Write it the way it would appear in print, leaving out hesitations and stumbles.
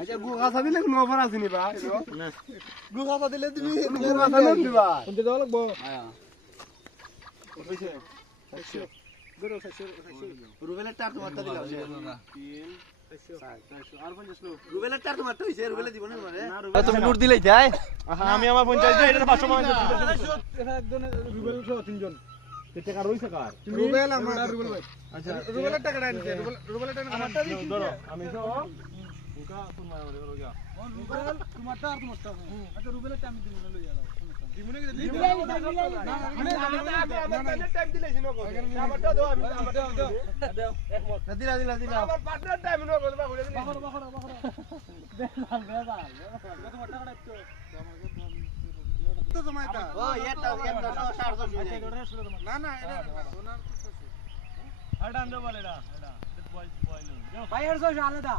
আচ্ছা গুখাসা দিলে কোনো অফার আছে নি বা না গুখাসা দিলে তুমি গুখাসা লম দিবা কোনতে দাও লাগবো হ্যাঁ কইছে 600 গরো 600 রুবেলের টার তোমারটা দিলাম 3 400 আর 50 লো রুবেলের টার তোমারটা হইছে রুবেলে দিব না মানে তুমি নোট দিলেই যায় আমি আমার 50 দিই এটা 500 মানে এটা একজন রুবেল সহ তিনজন টাকা রইছে কার রুবেল আমার রুবেল ভাই আচ্ছা রুবেলের টাকাটা আনছে রুবেলের টাকা আমারটা দিই ধরো আমি তো উনকা কোন মারা মারে করো গিয়া রুবেল তোমারটা আর তোমারটা আচ্ছা রুবেলের টাইম দিব না লইয়া দাও দিমুনে কি দিই না টাইম দিলেছি নকো আমারটা দাও আমি আমারটা দাও একমত দিলা আমার পার্টনার টাইম নকো বাগুলে দিই বাখরা বেজাল তোমার টাকাটা একটু তো জমাইতা ও এটা 400 না এটা ওনার আড়ান দো বলেডা এটা বয় ভাই 150 আলাদা